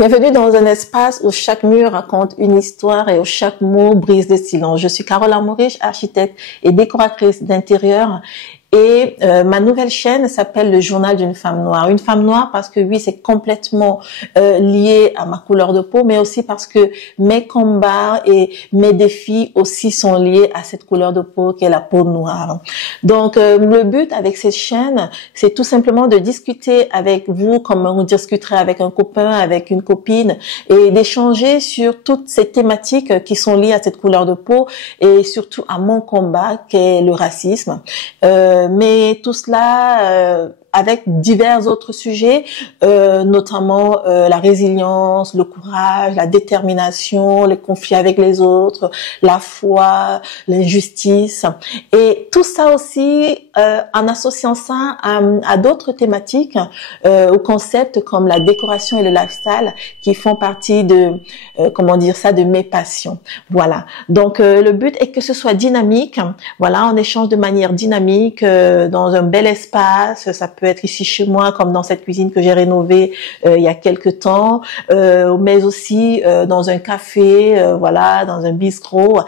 Bienvenue dans un espace où chaque mur raconte une histoire et où chaque mot brise le silence. Je suis Carole Armorich, architecte et décoratrice d'intérieur. Et ma nouvelle chaîne s'appelle Le Journal d'une femme noire. Une femme noire parce que oui, c'est complètement lié à ma couleur de peau, mais aussi parce que mes combats et mes défis aussi sont liés à cette couleur de peau qui est la peau noire. Donc le but avec cette chaîne, c'est tout simplement de discuter avec vous comme on discuterait avec un copain, avec une copine, et d'échanger sur toutes ces thématiques qui sont liées à cette couleur de peau et surtout à mon combat qui est le racisme. Mais tout cela avec divers autres sujets, notamment la résilience, le courage, la détermination, les conflits avec les autres, la foi, l'injustice, et tout ça aussi en associant ça à d'autres thématiques, aux concepts comme la décoration et le lifestyle qui font partie de, comment dire ça, de mes passions. Voilà. Donc le but est que ce soit dynamique. Voilà, on échange de manière dynamique dans un bel espace. Ça peut être ici chez moi, comme dans cette cuisine que j'ai rénovée il y a quelques temps, mais aussi dans un café, voilà, dans un bistrot,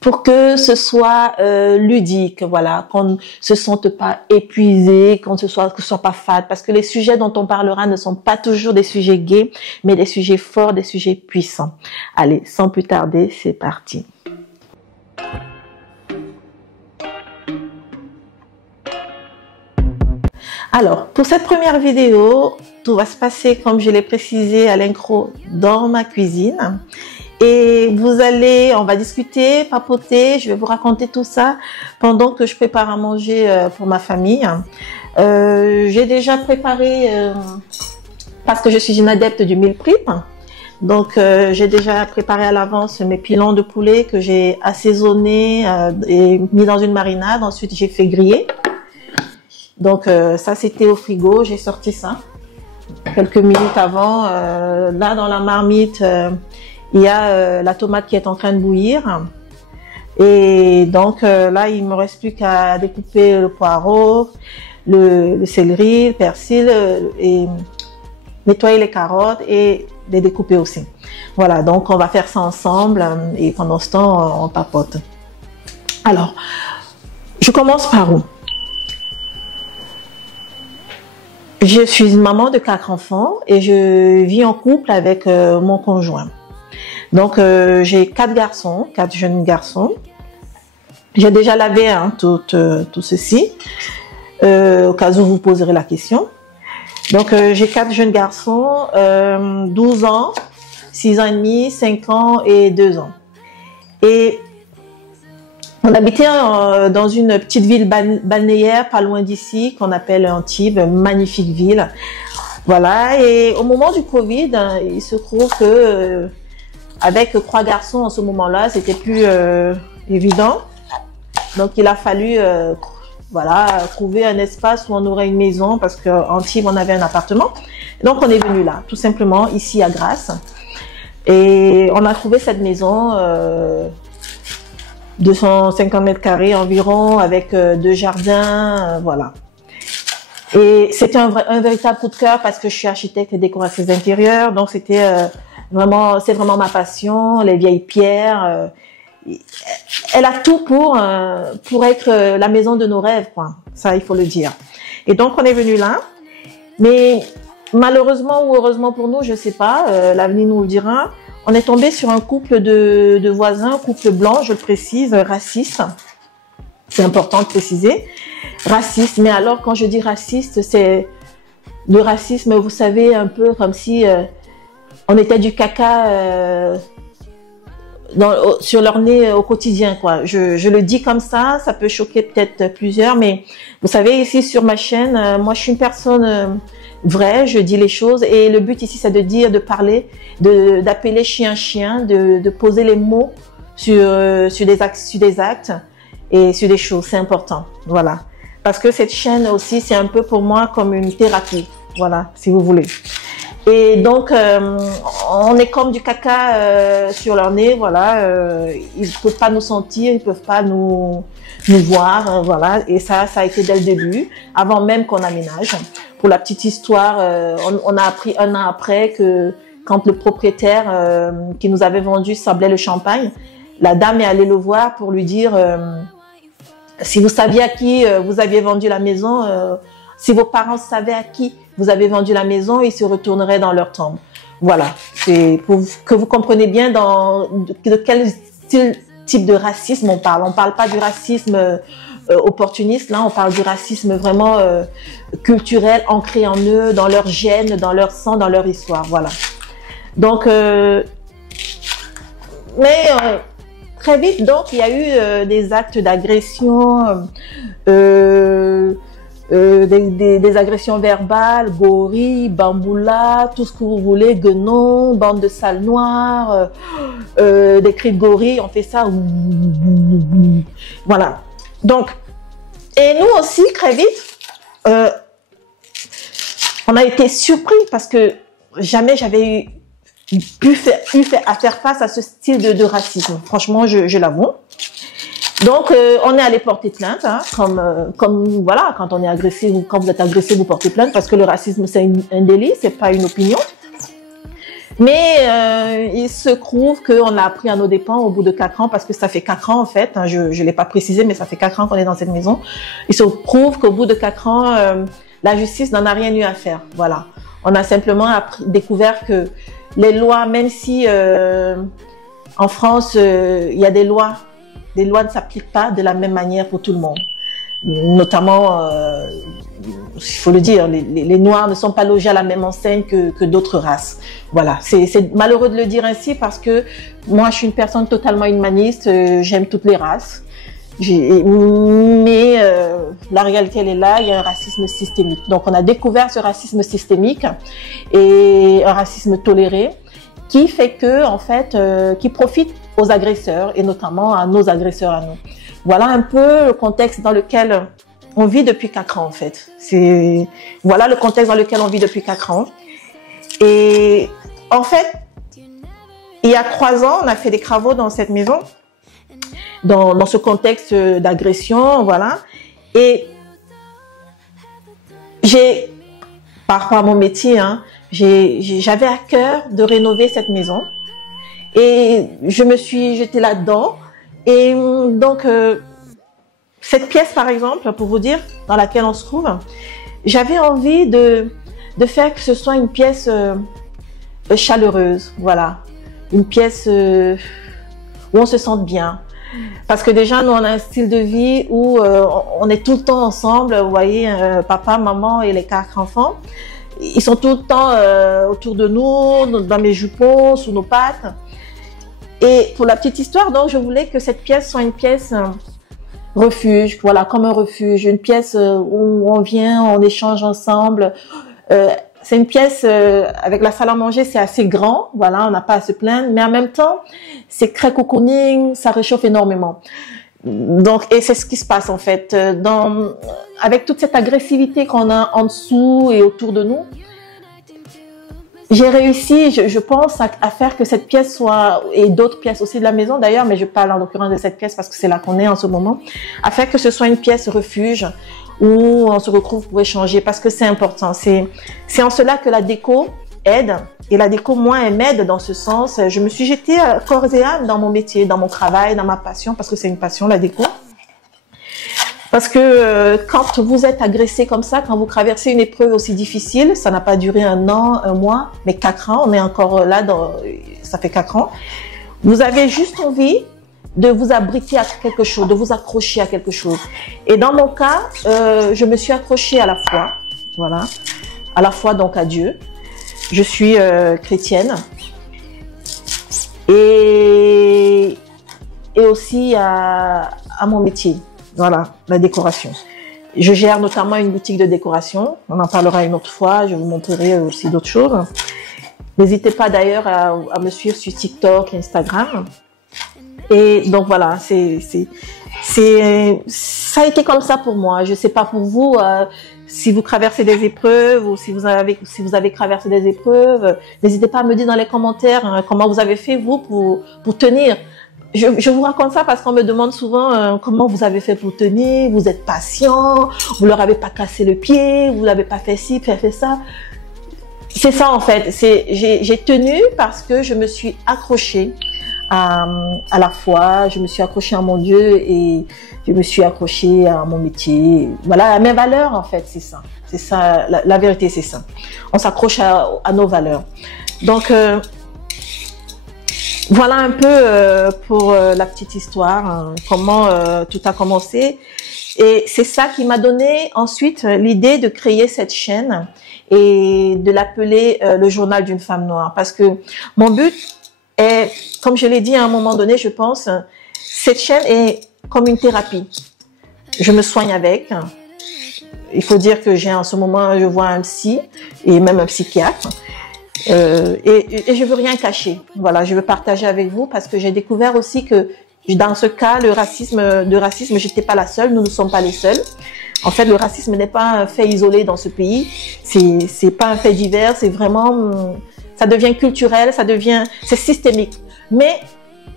pour que ce soit ludique, voilà, qu'on ne se sente pas épuisé, que ce soit pas fade, parce que les sujets dont on parlera ne sont pas toujours des sujets gays, mais des sujets forts, des sujets puissants. Allez, sans plus tarder, c'est parti. Alors, pour cette première vidéo, tout va se passer comme je l'ai précisé à l'intro dans ma cuisine. Et on va discuter, papoter, je vais vous raconter tout ça pendant que je prépare à manger pour ma famille. J'ai déjà préparé, parce que je suis une adepte du meal prep, donc j'ai déjà préparé à l'avance mes pilons de poulet que j'ai assaisonnés et mis dans une marinade. Ensuite, j'ai fait griller. Donc ça, c'était au frigo, j'ai sorti ça quelques minutes avant. Là, dans la marmite, il y a la tomate qui est en train de bouillir. Et donc là, il me reste plus qu'à découper le poireau, le céleri, le persil, et nettoyer les carottes et les découper aussi. Voilà, donc on va faire ça ensemble et pendant ce temps, on papote. Alors, je commence par où? Je suis une maman de 4 enfants et je vis en couple avec mon conjoint. Donc j'ai 4 garçons, 4 jeunes garçons. J'ai déjà lavé tout ceci, au cas où vous poserez la question. Donc j'ai 4 jeunes garçons, 12 ans, 6 ans et demi, 5 ans et 2 ans. Et on habitait dans une petite ville balnéaire pas loin d'ici qu'on appelle Antibes, magnifique ville. Voilà, et au moment du Covid, il se trouve que avec 3 garçons en ce moment-là, c'était plus évident. Donc il a fallu voilà, trouver un espace où on aurait une maison parce qu'en Antibes, on avait un appartement. Donc on est venu là, tout simplement ici à Grasse. Et on a trouvé cette maison 250 mètres carrés environ, avec 2 jardins, voilà. Et c'était un véritable coup de cœur parce que je suis architecte et décoratrice d'intérieur, donc c'était c'est vraiment ma passion, les vieilles pierres. Elle a tout pour être la maison de nos rêves, quoi. Ça, il faut le dire. Et donc, on est venu là, mais malheureusement ou heureusement pour nous, je sais pas, l'avenir nous le dira. On est tombé sur un couple de voisins, un couple blanc, je le précise, raciste. C'est important de préciser. Raciste, mais alors quand je dis raciste, c'est le racisme, vous savez, un peu comme si on était du caca sur leur nez au quotidien, quoi. Je le dis comme ça peut choquer peut-être plusieurs, mais vous savez, ici sur ma chaîne, moi je suis une personne vrai, je dis les choses et le but ici c'est de dire, de parler, d'appeler chien chien, de poser les mots sur des actes et sur des choses, c'est important, voilà. Parce que cette chaîne aussi c'est un peu pour moi comme une thérapie, voilà, si vous voulez. Et donc, on est comme du caca sur leur nez, voilà. Ils ne peuvent pas nous sentir, ils ne peuvent pas nous voir, voilà. Et ça a été dès le début, avant même qu'on aménage. Pour la petite histoire, on a appris un an après que quand le propriétaire qui nous avait vendu Sablé le Champagne, la dame est allée le voir pour lui dire si vous saviez à qui vous aviez vendu la maison, si vos parents savaient à qui vous avez vendu la maison, ils se retourneraient dans leur tombe. Voilà, c'est pour que vous compreniez bien de quel type de racisme on parle. On parle pas du racisme opportuniste, là on parle du racisme vraiment culturel, ancré en eux, dans leur gène, dans leur sang, dans leur histoire. Voilà. Donc, très vite, donc, il y a eu des actes d'agression, des agressions verbales, gorilles, bamboula, tout ce que vous voulez, guenon, bande de sales noirs, des cris de gorille, on fait ça. Voilà. Donc, et nous aussi, très vite, on a été surpris parce que jamais j'avais eu à faire face à ce style de racisme. Franchement, je l'avoue. Donc, on est allé porter plainte, hein, comme voilà, quand on est agressé ou quand vous êtes agressé, vous portez plainte parce que le racisme c'est un délit, c'est pas une opinion. Mais il se trouve qu'on a appris à nos dépens au bout de 4 ans, parce que ça fait 4 ans en fait, hein, je ne l'ai pas précisé, mais ça fait 4 ans qu'on est dans cette maison. Il se trouve qu'au bout de 4 ans, la justice n'en a rien eu à faire. Voilà, on a simplement découvert que les lois, même si en France il y a des lois ne s'appliquent pas de la même manière pour tout le monde. Notamment, il faut le dire, les Noirs ne sont pas logés à la même enseigne que d'autres races. Voilà, c'est malheureux de le dire ainsi parce que moi, je suis une personne totalement humaniste, j'aime toutes les races. Mais la réalité, elle est là, il y a un racisme systémique. Donc, on a découvert ce racisme systémique et un racisme toléré qui fait que, en fait, qui profite aux agresseurs et notamment à nos agresseurs à nous. Voilà un peu le contexte dans lequel on vit depuis 4 ans en fait. Voilà le contexte dans lequel on vit depuis 4 ans. Et en fait, il y a 3 ans, on a fait des travaux dans cette maison, dans ce contexte d'agression, voilà. Et par rapport à mon métier, hein, j'avais à cœur de rénover cette maison. Et j'étais là-dedans. Et donc, cette pièce, par exemple, pour vous dire, dans laquelle on se trouve, j'avais envie de faire que ce soit une pièce chaleureuse, voilà. Une pièce où on se sente bien. Parce que déjà, nous, on a un style de vie où on est tout le temps ensemble. Vous voyez, papa, maman et les 4 enfants. Ils sont tout le temps autour de nous, dans mes jupons, sous nos pattes. Et pour la petite histoire, donc, je voulais que cette pièce soit une pièce refuge, voilà, comme un refuge, une pièce où on vient, on échange ensemble. C'est une pièce avec la salle à manger, c'est assez grand, voilà, on n'a pas à se plaindre, mais en même temps, c'est très cocooning, ça réchauffe énormément. Donc, et c'est ce qui se passe en fait, avec toute cette agressivité qu'on a en dessous et autour de nous. J'ai réussi, je pense, à faire que cette pièce soit, et d'autres pièces aussi de la maison d'ailleurs, mais je parle en l'occurrence de cette pièce parce que c'est là qu'on est en ce moment, à faire que ce soit une pièce refuge où on se retrouve pour échanger parce que c'est important. C'est en cela que la déco aide, et la déco, moi, elle m'aide dans ce sens. Je me suis jetée corps et âme dans mon métier, dans mon travail, dans ma passion, parce que c'est une passion, la déco. Parce que quand vous êtes agressé comme ça, quand vous traversez une épreuve aussi difficile, ça n'a pas duré 1 an, 1 mois, mais 4 ans, on est encore là, ça fait 4 ans, vous avez juste envie de vous abriter à quelque chose, de vous accrocher à quelque chose. Et dans mon cas, je me suis accrochée à la foi, voilà, à la foi donc à Dieu. Je suis chrétienne et aussi à mon métier. Voilà, la décoration. Je gère notamment une boutique de décoration. On en parlera une autre fois. Je vous montrerai aussi d'autres choses. N'hésitez pas d'ailleurs à me suivre sur TikTok, Instagram. Et donc voilà, ça a été comme ça pour moi. Je sais pas pour vous. si vous traversez des épreuves ou si vous avez traversé des épreuves, n'hésitez pas à me dire dans les commentaires comment vous avez fait vous pour tenir. Je vous raconte ça parce qu'on me demande souvent comment vous avez fait pour tenir, vous êtes patient, vous leur avez pas cassé le pied, vous l'avez pas fait ci, fait ça. C'est ça en fait, j'ai tenu parce que je me suis accrochée à la foi, je me suis accrochée à mon Dieu et je me suis accrochée à mon métier. Voilà, à mes valeurs en fait, c'est ça. C'est ça, la vérité c'est ça. On s'accroche à nos valeurs. Donc, voilà un peu pour la petite histoire, comment tout a commencé. Et c'est ça qui m'a donné ensuite l'idée de créer cette chaîne et de l'appeler le journal d'une femme noire. Parce que mon but est, comme je l'ai dit à un moment donné, je pense, cette chaîne est comme une thérapie. Je me soigne avec. Il faut dire que j'ai en ce moment, je vois un psy et même un psychiatre. Et je veux rien cacher. Voilà, je veux partager avec vous parce que j'ai découvert aussi que dans ce cas, le racisme, j'étais pas la seule, nous ne sommes pas les seuls. En fait, le racisme n'est pas un fait isolé dans ce pays. C'est pas un fait divers, c'est vraiment, ça devient culturel, c'est systémique. Mais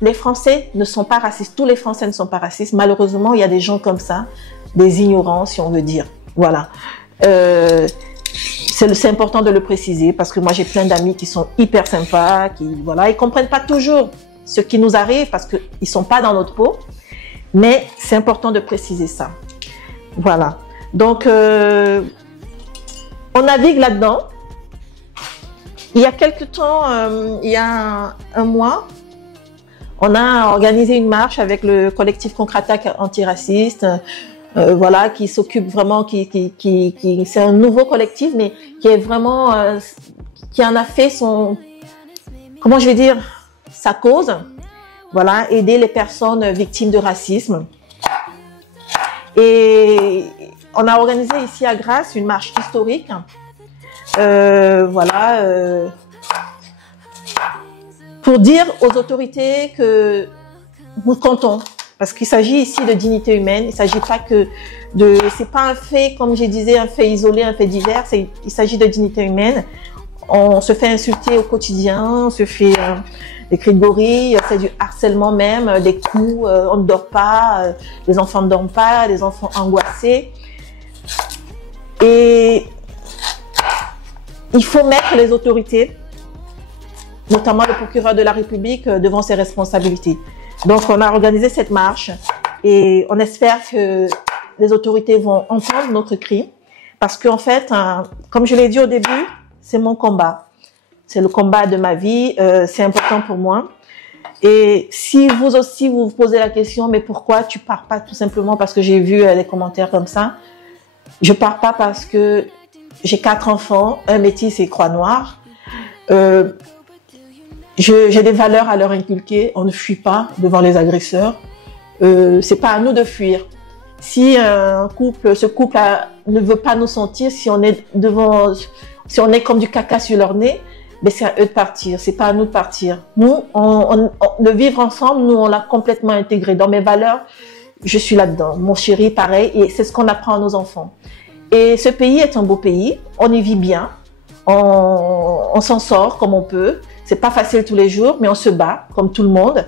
les Français ne sont pas racistes. Tous les Français ne sont pas racistes. Malheureusement, il y a des gens comme ça, des ignorants, si on veut dire. Voilà. C'est important de le préciser parce que moi j'ai plein d'amis qui sont hyper sympas, voilà, ils comprennent pas toujours ce qui nous arrive parce que ils sont pas dans notre peau, mais c'est important de préciser ça. Voilà. Donc on navigue là-dedans. Il y a quelque temps, il y a un mois, on a organisé une marche avec le collectif Contre-Attaque antiraciste. Voilà, qui s'occupe vraiment, c'est un nouveau collectif, mais qui est vraiment, qui en a fait son, comment je vais dire, sa cause. Voilà, aider les personnes victimes de racisme. Et on a organisé ici à Grasse une marche historique. Voilà, pour dire aux autorités que nous comptons. Parce qu'il s'agit ici de dignité humaine, il s'agit pas que c'est pas un fait, comme je disais, un fait isolé, un fait divers, il s'agit de dignité humaine. On se fait insulter au quotidien, on se fait des cris de gorille, c'est du harcèlement même, des coups, on ne dort pas, les enfants ne dorment pas, les enfants angoissés. Et il faut mettre les autorités, notamment le procureur de la République, devant ses responsabilités. Donc, on a organisé cette marche et on espère que les autorités vont entendre notre cri parce qu'en fait, comme je l'ai dit au début, c'est mon combat. C'est le combat de ma vie, c'est important pour moi. Et si vous aussi, vous vous posez la question, mais pourquoi tu pars pas tout simplement parce que j'ai vu des commentaires comme ça. Je pars pas parce que j'ai 4 enfants, un métis et croix noire. J'ai des valeurs à leur inculquer. On ne fuit pas devant les agresseurs. C'est pas à nous de fuir. Si ce couple ne veut pas nous sentir, si on est comme du caca sur leur nez, ben c'est à eux de partir. C'est pas à nous de partir. Nous, le vivre ensemble, nous on l'a complètement intégré dans mes valeurs. Je suis là-dedans. Mon chéri, pareil. Et c'est ce qu'on apprend à nos enfants. Et ce pays est un beau pays. On y vit bien. On s'en sort comme on peut. C'est pas facile tous les jours, mais on se bat comme tout le monde.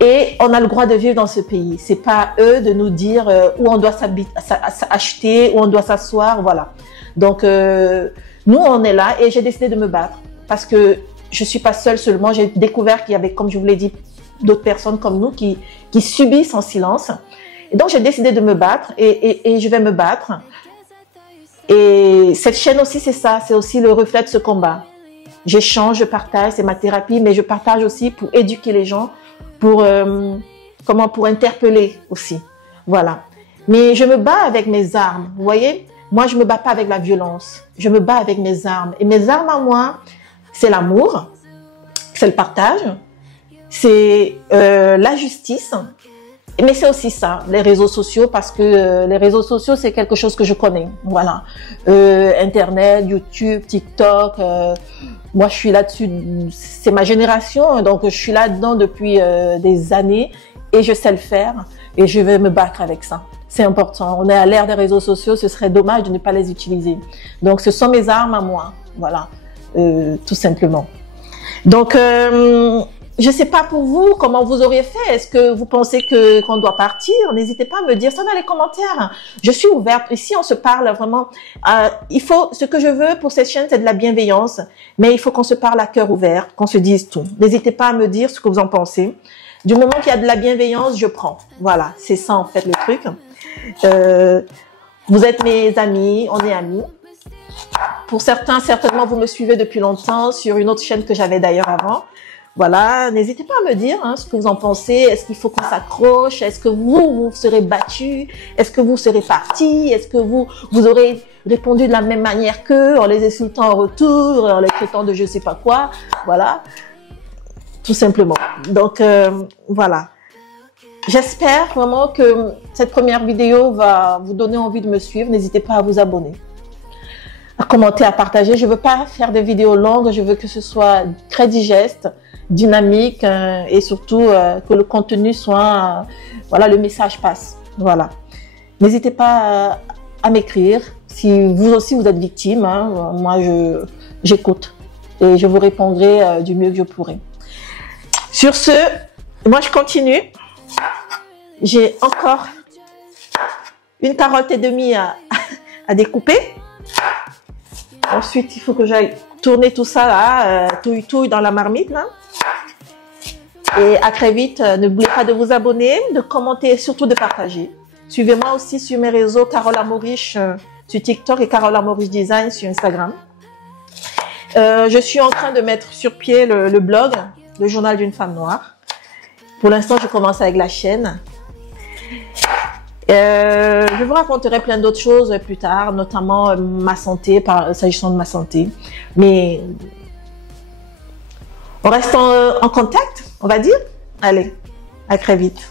Et on a le droit de vivre dans ce pays. C'est pas à eux de nous dire où on doit acheter, où on doit s'asseoir, voilà. Donc nous on est là et j'ai décidé de me battre parce que je suis pas seule seulement. J'ai découvert qu'il y avait, comme je vous l'ai dit, d'autres personnes comme nous qui subissent en silence. Et donc j'ai décidé de me battre et je vais me battre. Et cette chaîne aussi c'est ça, c'est aussi le reflet de ce combat. J'échange, je partage, c'est ma thérapie, mais je partage aussi pour éduquer les gens, pour interpeller aussi. Voilà. Mais je me bats avec mes armes. Vous voyez, moi je me bats pas avec la violence. Je me bats avec mes armes. Et mes armes à moi, c'est l'amour, c'est le partage, c'est la justice. Mais c'est aussi ça, les réseaux sociaux, parce que les réseaux sociaux, c'est quelque chose que je connais. Voilà. Internet, YouTube, TikTok. Moi, je suis là-dessus. C'est ma génération, donc je suis là-dedans depuis des années et je sais le faire et je vais me battre avec ça. c'est important. On est à l'ère des réseaux sociaux, ce serait dommage de ne pas les utiliser. Donc, ce sont mes armes à moi. Voilà, tout simplement. Donc, je sais pas pour vous comment vous auriez fait. Est-ce que vous pensez qu'on doit partir? N'hésitez pas à me dire ça dans les commentaires. Je suis ouverte. Ici, on se parle vraiment. Ce que je veux pour cette chaîne, c'est de la bienveillance. Mais il faut qu'on se parle à cœur ouvert, qu'on se dise tout. N'hésitez pas à me dire ce que vous en pensez. Du moment qu'il y a de la bienveillance, je prends. Voilà, c'est ça en fait le truc. Vous êtes mes amis, on est amis. Pour certains, certainement, vous me suivez depuis longtemps sur une autre chaîne que j'avais d'ailleurs avant. Voilà, n'hésitez pas à me dire ce que vous en pensez. Est-ce qu'il faut qu'on s'accroche? Est-ce que vous serez battus? Est-ce que vous serez partis? Est-ce que vous aurez répondu de la même manière qu'eux, en les insultant en retour, en les traitant de je sais pas quoi? Voilà, tout simplement. Donc, voilà. J'espère vraiment que cette première vidéo va vous donner envie de me suivre. N'hésitez pas à vous abonner, à commenter, à partager. Je veux pas faire des vidéos longues. Je veux que ce soit très digeste, dynamique et surtout que le contenu soit, voilà, le message passe. Voilà. N'hésitez pas à m'écrire si vous aussi vous êtes victime. Moi, j'écoute et je vous répondrai du mieux que je pourrai. Sur ce, moi je continue. J'ai encore une carotte et demie à découper. Ensuite, il faut que j'aille tourner tout ça là, touille dans la marmite là. Et à très vite. N'oubliez pas de vous abonner, de commenter et surtout de partager. Suivez-moi aussi sur mes réseaux Carole Amoriche sur TikTok et Carole Amoriche Design sur Instagram. Je suis en train de mettre sur pied le blog, le journal d'une femme noire. Pour l'instant, je commence avec la chaîne. Je vous raconterai plein d'autres choses plus tard, notamment ma santé, s'agissant de ma santé. Mais on reste en contact, on va dire. Allez, à très vite.